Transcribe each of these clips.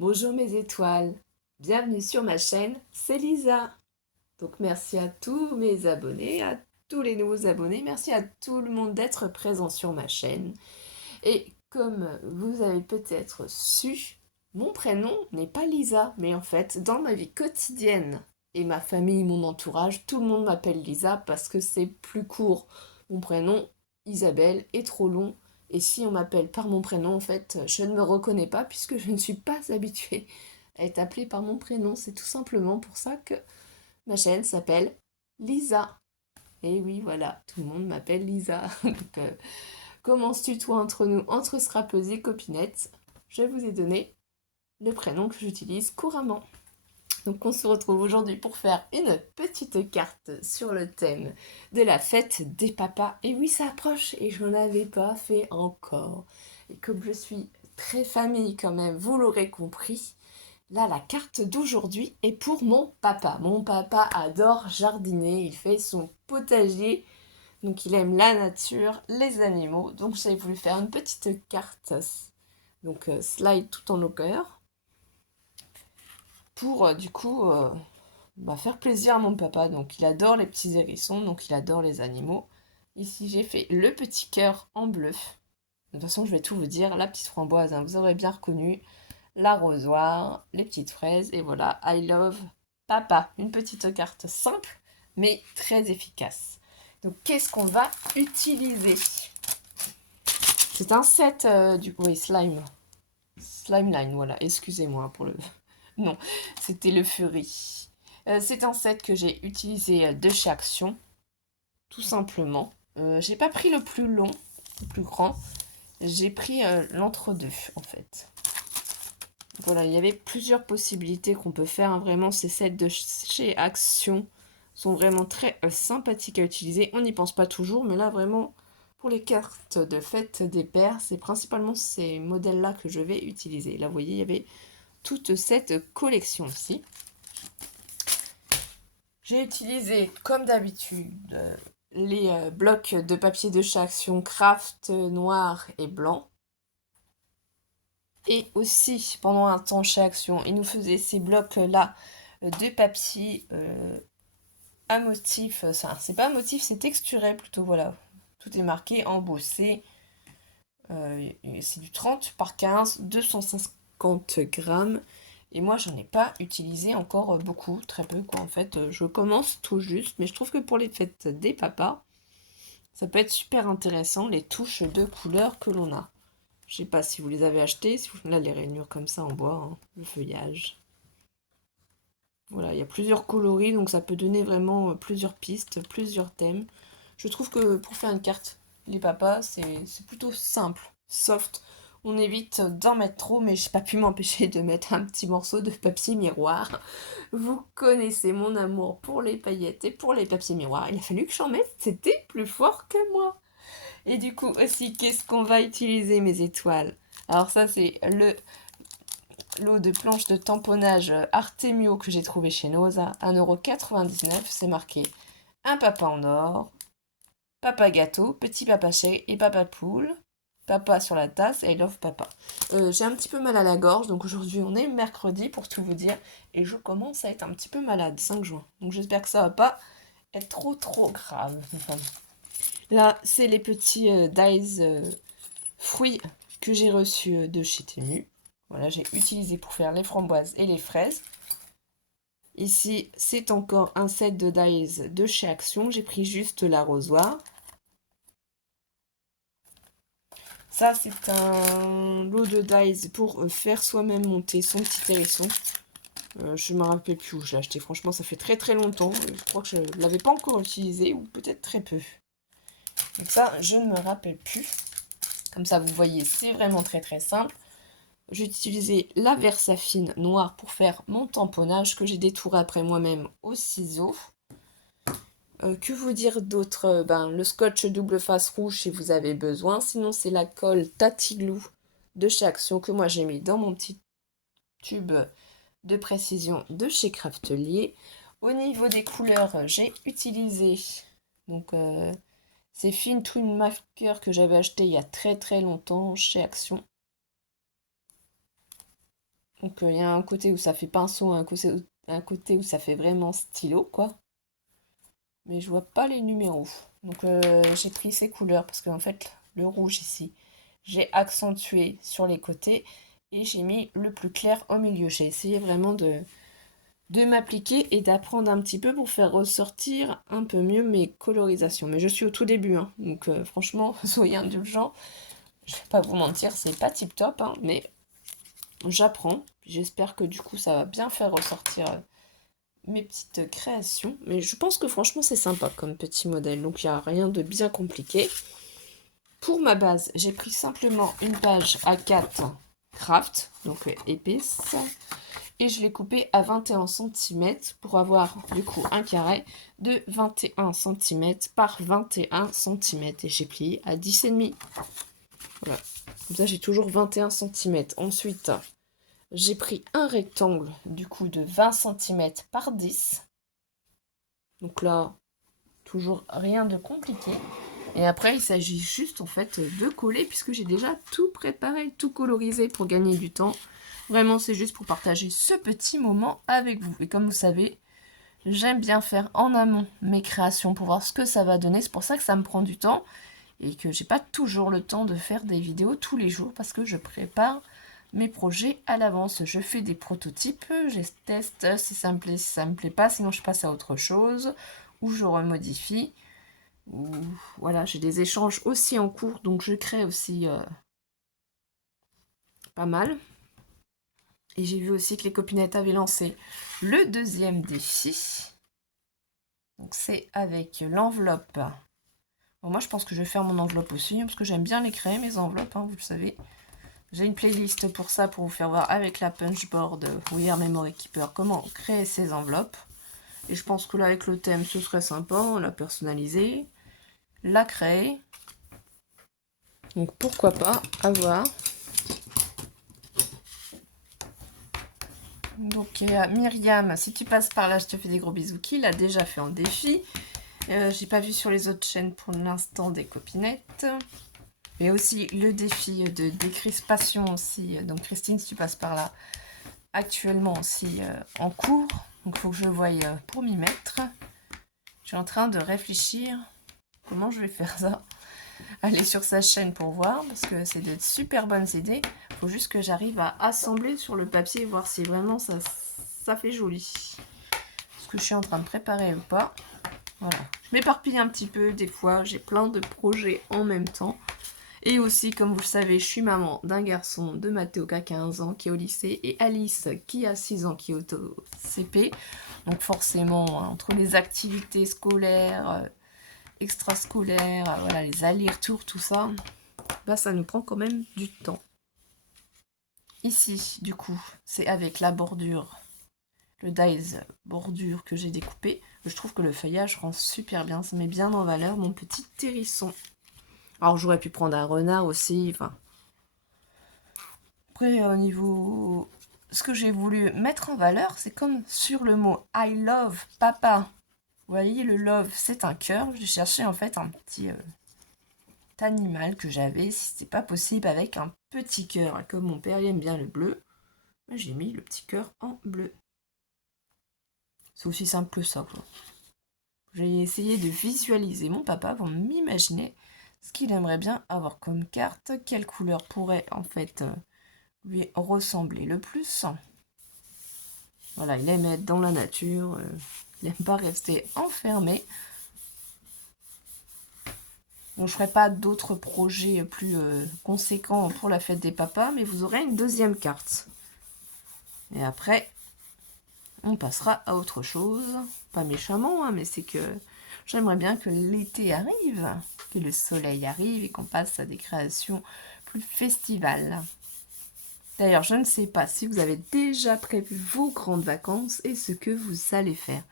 Bonjour mes étoiles, bienvenue sur ma chaîne, c'est Lisa. Donc merci à tous mes abonnés, à tous les nouveaux abonnés, merci à tout le monde d'être présent sur ma chaîne. Et comme vous avez peut-être su, mon prénom n'est pas Lisa, mais en fait dans ma vie quotidienne et ma famille, mon entourage, tout le monde m'appelle Lisa parce que c'est plus court. Mon prénom, Isabelle, est trop long. Et si on m'appelle par mon prénom, en fait, je ne me reconnais pas puisque je ne suis pas habituée à être appelée par mon prénom. C'est tout simplement pour ça que ma chaîne s'appelle Lisa. Et oui, voilà, tout le monde m'appelle Lisa. Donc, comme on se tutoie entre nous, entre scrapeuses et copinettes, je vous ai donné le prénom que j'utilise couramment. Donc on se retrouve aujourd'hui pour faire une petite carte sur le thème de la fête des papas. Et oui, ça approche et je n'en avais pas fait encore. Et comme je suis très famille quand même, vous l'aurez compris, là la carte d'aujourd'hui est pour mon papa. Mon papa adore jardiner, il fait son potager, donc il aime la nature, les animaux. Donc j'ai voulu faire une petite carte, donc slide tout en hauteur, pour faire plaisir à mon papa. Donc il adore les petits hérissons, donc il adore les animaux. Ici j'ai fait le petit cœur en bleu. De toute façon je vais tout vous dire, la petite framboise, hein, vous aurez bien reconnu, l'arrosoir, les petites fraises, et voilà, I love papa. Une petite carte simple, mais très efficace. Donc qu'est-ce qu'on va utiliser? C'est un set Oui, slime. Slime line, voilà, excusez-moi pour le... Non, c'était le Fury. C'est un set que j'ai utilisé de chez Action, tout simplement. J'ai pas pris le plus long, le plus grand. J'ai pris l'entre-deux, en fait. Voilà, il y avait plusieurs possibilités qu'on peut faire, hein. Vraiment, ces sets de chez Action sont vraiment très sympathiques à utiliser. On n'y pense pas toujours, mais là, vraiment, pour les cartes de fête des pères, c'est principalement ces modèles-là que je vais utiliser. Là, vous voyez, il y avait toute cette collection-ci. J'ai utilisé, comme d'habitude, les blocs de papier de chez Action Craft noir et blanc. Et aussi, pendant un temps chez Action, ils nous faisaient ces blocs-là de papier à motif. C'est pas un motif, c'est texturé plutôt, voilà. Tout est marqué, embossé. C'est du 30 par 15, 250 grammes. Et moi, j'en ai pas utilisé encore beaucoup, très peu quoi. En fait, je commence tout juste, mais je trouve que pour les fêtes des papas, ça peut être super intéressant, les touches de couleurs que l'on a. Je sais pas si vous les avez achetées, si vous... là les rainures comme ça en bois, hein, le feuillage. Voilà, il y a plusieurs coloris, donc ça peut donner vraiment plusieurs pistes, plusieurs thèmes. Je trouve que pour faire une carte, les papas, c'est plutôt simple, soft. On évite d'en mettre trop, mais j'ai pas pu m'empêcher de mettre un petit morceau de papier miroir. Vous connaissez mon amour pour les paillettes et pour les papiers miroirs. Il a fallu que j'en mette, c'était plus fort que moi. Et du coup aussi, qu'est-ce qu'on va utiliser, mes étoiles? Alors ça, c'est le lot de planches de tamponnage Artemio que j'ai trouvé chez Noza, 1,99 €. C'est marqué un papa en or, papa gâteau, petit papa chèvre et papa poule. Papa sur la tasse, I love papa. J'ai un petit peu mal à la gorge, donc aujourd'hui on est mercredi pour tout vous dire, et je commence à être un petit peu malade, 5 juin. Donc j'espère que ça va pas être trop grave. Là, c'est les petits dies fruits que j'ai reçus de chez Temu. Voilà, j'ai utilisé pour faire les framboises et les fraises. Ici, c'est encore un set de dies de chez Action. J'ai pris juste l'arrosoir. Ça, c'est un lot de dies pour faire soi-même monter son petit hérisson. Je ne me rappelle plus où je l'ai acheté. Franchement, ça fait très longtemps. Je crois que je ne l'avais pas encore utilisé, ou peut-être très peu. Donc ça, je ne me rappelle plus. Comme ça, vous voyez, c'est vraiment très simple. J'ai utilisé la Versafine noire pour faire mon tamponnage que j'ai détouré après moi-même au ciseau. Que vous dire d'autre? Le scotch double face rouge si vous avez besoin. Sinon, c'est la colle Tatiglou de chez Action que moi j'ai mis dans mon petit tube de précision de chez Craftelier. Au niveau des couleurs, j'ai utilisé donc ces fines twin markers que j'avais acheté il y a très longtemps chez Action. Donc il y a un côté où ça fait pinceau, un côté où ça fait vraiment stylo, quoi. Mais je vois pas les numéros. Donc j'ai pris ces couleurs parce qu'en fait, le rouge ici, j'ai accentué sur les côtés et j'ai mis le plus clair au milieu. J'ai essayé vraiment de m'appliquer et d'apprendre un petit peu pour faire ressortir un peu mieux mes colorisations. Mais je suis au tout début, hein, donc franchement, soyez indulgents. Je vais pas vous mentir, c'est pas tip top, hein, mais j'apprends. J'espère que du coup, ça va bien faire ressortir mes petites créations. Mais je pense que franchement, c'est sympa comme petit modèle. Donc, il n'y a rien de bien compliqué. Pour ma base, j'ai pris simplement une page A4 craft, donc épaisse. Et je l'ai coupé à 21 cm pour avoir du coup un carré de 21 cm par 21 cm. Et j'ai plié à 10,5. Voilà. Comme ça, j'ai toujours 21 cm. Ensuite, j'ai pris un rectangle du coup de 20 cm par 10. Donc là, toujours rien de compliqué. Et après, il s'agit juste en fait de coller puisque j'ai déjà tout préparé, tout colorisé pour gagner du temps. Vraiment, c'est juste pour partager ce petit moment avec vous. Et comme vous savez, j'aime bien faire en amont mes créations pour voir ce que ça va donner. C'est pour ça que ça me prend du temps et que j'ai pas toujours le temps de faire des vidéos tous les jours parce que je prépare mes projets à l'avance. Je fais des prototypes, je teste si ça me plaît, si ça me plaît pas, sinon je passe à autre chose ou je remodifie. Ou voilà, j'ai des échanges aussi en cours, donc je crée aussi pas mal. Et j'ai vu aussi que les copinettes avaient lancé le deuxième défi. Donc c'est avec l'enveloppe. Bon, moi je pense que je vais faire mon enveloppe aussi, hein, parce que j'aime bien les créer, mes enveloppes, hein, vous le savez. J'ai une playlist pour ça, pour vous faire voir avec la punchboard Wear Memory Keeper comment créer ces enveloppes. Et je pense que là avec le thème ce serait sympa, la personnaliser, la créer. Donc pourquoi pas, à voir. Donc Myriam, si tu passes par là, je te fais des gros bisous, qui l'a déjà fait en défi. J'ai pas vu sur les autres chaînes pour l'instant des copinettes. Mais aussi le défi de décrispation aussi. Donc Christine, si tu passes par là, actuellement aussi en cours. Donc il faut que je le voie pour m'y mettre. Je suis en train de réfléchir comment je vais faire ça. Aller sur sa chaîne pour voir, parce que c'est de super bonnes idées. Il faut juste que j'arrive à assembler sur le papier, voir si vraiment ça fait joli. Ce que je suis en train de préparer ou pas. Voilà. Je m'éparpille un petit peu des fois, j'ai plein de projets en même temps. Et aussi, comme vous le savez, je suis maman d'un garçon de Mathéo qui a 15 ans, qui est au lycée, et Alice qui a 6 ans, qui est au CP. Donc forcément, entre les activités scolaires, extrascolaires, voilà, les allers-retours, tout ça, bah, ça nous prend quand même du temps. Ici, du coup, c'est avec la bordure, le dies bordure que j'ai découpé. Je trouve que le feuillage rend super bien, ça met bien en valeur mon petit hérisson. Alors j'aurais pu prendre un renard aussi, enfin. Après, au niveau... Ce que j'ai voulu mettre en valeur, c'est comme sur le mot « I love papa ». Vous voyez, le love, c'est un cœur. J'ai cherché en fait un petit animal que j'avais, si c'était pas possible, avec un petit cœur. Comme mon père il aime bien le bleu, j'ai mis le petit cœur en bleu. C'est aussi simple que ça, quoi. J'ai essayé de visualiser mon papa pour m'imaginer ce qu'il aimerait bien avoir comme carte, quelle couleur pourrait en fait lui ressembler le plus. Voilà, il aime être dans la nature, il n'aime pas rester enfermé. Donc, je ne ferai pas d'autres projets plus conséquents pour la fête des papas, mais vous aurez une deuxième carte. Et après, on passera à autre chose. Pas méchamment, hein, mais c'est que j'aimerais bien que l'été arrive, que le soleil arrive et qu'on passe à des créations plus festivales. D'ailleurs, je ne sais pas si vous avez déjà prévu vos grandes vacances et ce que vous allez faire.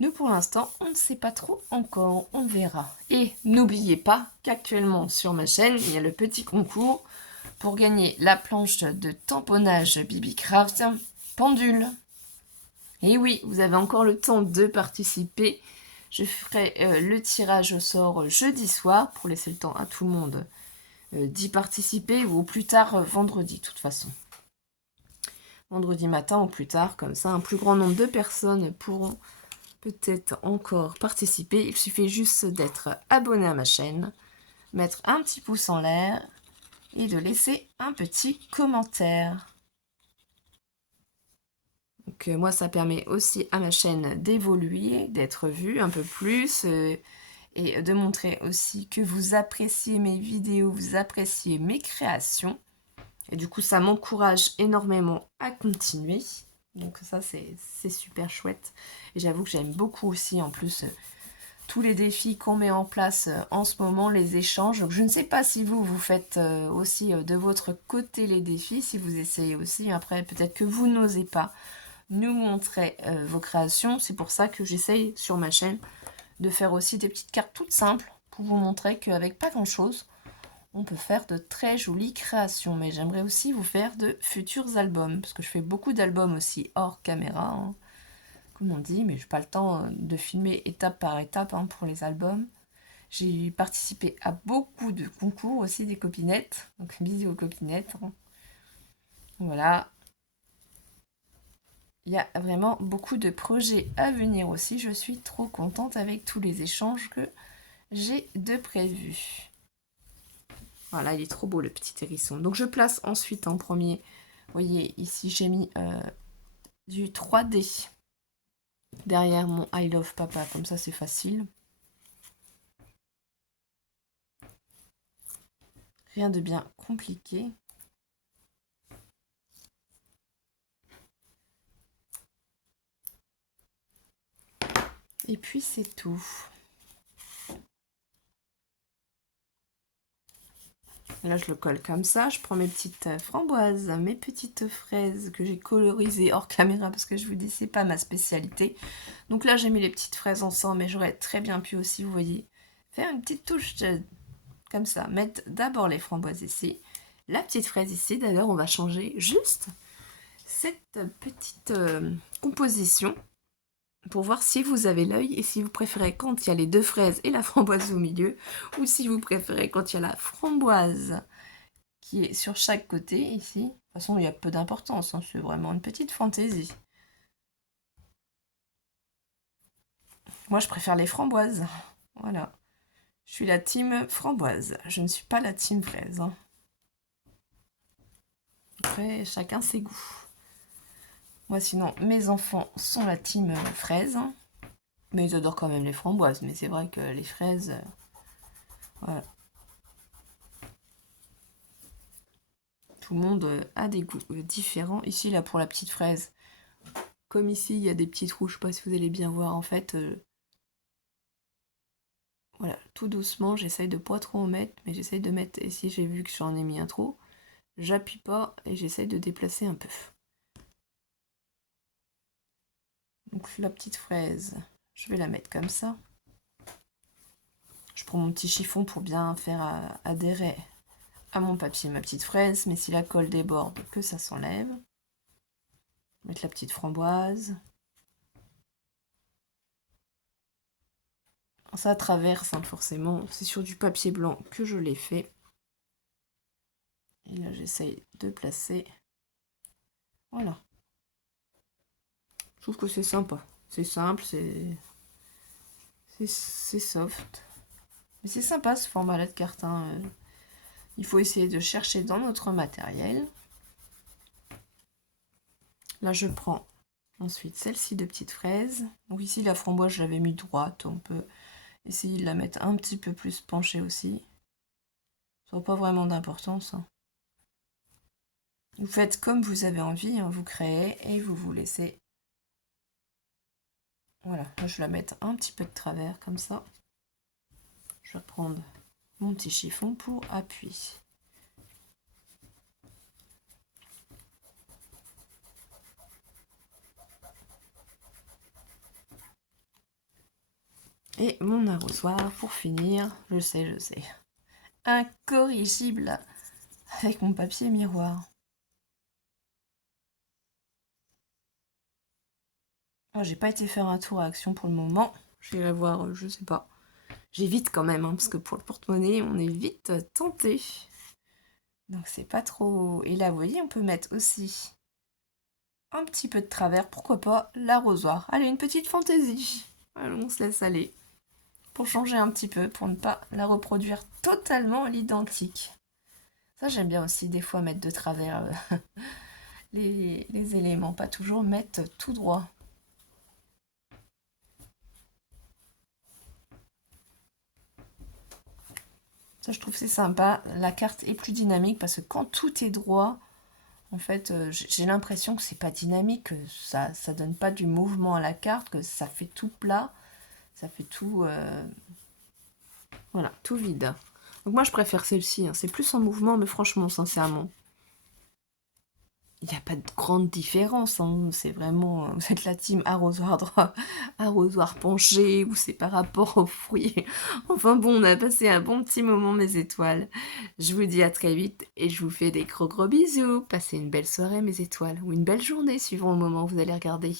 Nous, pour l'instant, on ne sait pas trop encore, on verra. Et n'oubliez pas qu'actuellement sur ma chaîne, il y a le petit concours pour gagner la planche de tamponnage Bibi Craft pendule. Et oui, vous avez encore le temps de participer. Je ferai le tirage au sort jeudi soir pour laisser le temps à tout le monde d'y participer ou au plus tard vendredi, de toute façon. vendredi matin ou plus tard, comme ça un plus grand nombre de personnes pourront peut-être encore participer. Il suffit juste d'être abonné à ma chaîne, mettre un petit pouce en l'air et de laisser un petit commentaire. Donc moi ça permet aussi à ma chaîne d'évoluer, d'être vue un peu plus et de montrer aussi que vous appréciez mes vidéos, vous appréciez mes créations. Et du coup ça m'encourage énormément à continuer. Donc ça c'est super chouette. Et j'avoue que j'aime beaucoup aussi en plus tous les défis qu'on met en place en ce moment, les échanges. Donc, je ne sais pas si vous faites aussi de votre côté les défis, si vous essayez aussi. Après, peut-être que vous n'osez pas nous montrer vos créations. C'est pour ça que j'essaye sur ma chaîne de faire aussi des petites cartes toutes simples pour vous montrer qu'avec pas grand-chose, on peut faire de très jolies créations. Mais j'aimerais aussi vous faire de futurs albums, parce que je fais beaucoup d'albums aussi hors caméra, hein, comme on dit, mais je n'ai pas le temps de filmer étape par étape hein, pour les albums. J'ai participé à beaucoup de concours aussi des copinettes, donc bisous aux copinettes. Hein. Voilà. Il y a vraiment beaucoup de projets à venir aussi. Je suis trop contente avec tous les échanges que j'ai de prévus. Voilà, il est trop beau le petit hérisson. Donc je place ensuite en premier, vous voyez ici j'ai mis du 3D derrière mon I Love Papa, comme ça c'est facile. Rien de bien compliqué. Et puis c'est tout. Là, je le colle comme ça. Je prends mes petites framboises, mes petites fraises que j'ai colorisées hors caméra parce que je vous dis, c'est pas ma spécialité. Donc là, j'ai mis les petites fraises ensemble, mais j'aurais très bien pu aussi, vous voyez, faire une petite touche comme ça. Mettre d'abord les framboises ici, la petite fraise ici. D'ailleurs, on va changer juste cette petite composition pour voir si vous avez l'œil et si vous préférez quand il y a les deux fraises et la framboise au milieu ou si vous préférez quand il y a la framboise qui est sur chaque côté ici. De toute façon, il y a peu d'importance, hein, c'est vraiment une petite fantaisie. Moi, je préfère les framboises. Voilà. Je suis la team framboise. Je ne suis pas la team fraise. Hein. Après, chacun ses goûts. Moi, sinon, mes enfants sont la team fraise. Mais ils adorent quand même les framboises. Mais c'est vrai que les fraises... voilà. Tout le monde a des goûts différents. Ici, là, pour la petite fraise, comme ici, il y a des petits trous. Je ne sais pas si vous allez bien voir. En fait, voilà, tout doucement, j'essaye de pas trop en mettre, mais j'essaye de mettre, et si j'ai vu que j'en ai mis un trop, j'appuie pas et j'essaye de déplacer un peu. Donc la petite fraise, je vais la mettre comme ça. Je prends mon petit chiffon pour bien faire adhérer à mon papier ma petite fraise, mais si la colle déborde, que ça s'enlève. Mettre la petite framboise. Ça traverse hein, forcément, c'est sur du papier blanc que je l'ai fait. Et là j'essaye de placer. Voilà. Je trouve que c'est sympa. C'est simple, c'est soft. Mais c'est sympa ce format-là de carte. Hein. Il faut essayer de chercher dans notre matériel. Là, je prends ensuite celle-ci de petite fraise. Donc ici, la framboise, je l'avais mis droite. On peut essayer de la mettre un petit peu plus penchée aussi. Ça n'a pas vraiment d'importance. Hein. Vous faites comme vous avez envie. Hein. Vous créez et vous laissez. Voilà, là, je vais la mettre un petit peu de travers comme ça. Je vais prendre mon petit chiffon pour appui. Et mon arrosoir pour finir, je sais. Incorrigible avec mon papier miroir. Oh, j'ai pas été faire un tour à Action pour le moment. J'irai voir, je sais pas. J'évite quand même, hein, parce que pour le porte-monnaie, on est vite tenté. Donc c'est pas trop... Et là, vous voyez, on peut mettre aussi un petit peu de travers, pourquoi pas l'arrosoir. Allez, une petite fantaisie. Allons, on se laisse aller. Pour changer un petit peu, pour ne pas la reproduire totalement à l'identique. Ça, j'aime bien aussi des fois mettre de travers les éléments, pas toujours mettre tout droit. Ça, je trouve c'est sympa. La carte est plus dynamique parce que quand tout est droit, en fait, j'ai l'impression que c'est pas dynamique, que ça donne pas du mouvement à la carte, que ça fait tout plat, ça fait tout, voilà, tout vide. Donc moi, je préfère celle-ci. Hein. C'est plus en mouvement, mais franchement, sincèrement, il n'y a pas de grande différence. Hein. C'est vraiment, vous êtes la team arrosoir droit, arrosoir penché, ou c'est par rapport aux fruits. Enfin bon, on a passé un bon petit moment, mes étoiles. Je vous dis à très vite et je vous fais des gros bisous. Passez une belle soirée, mes étoiles, ou une belle journée, suivant le moment où vous allez regarder.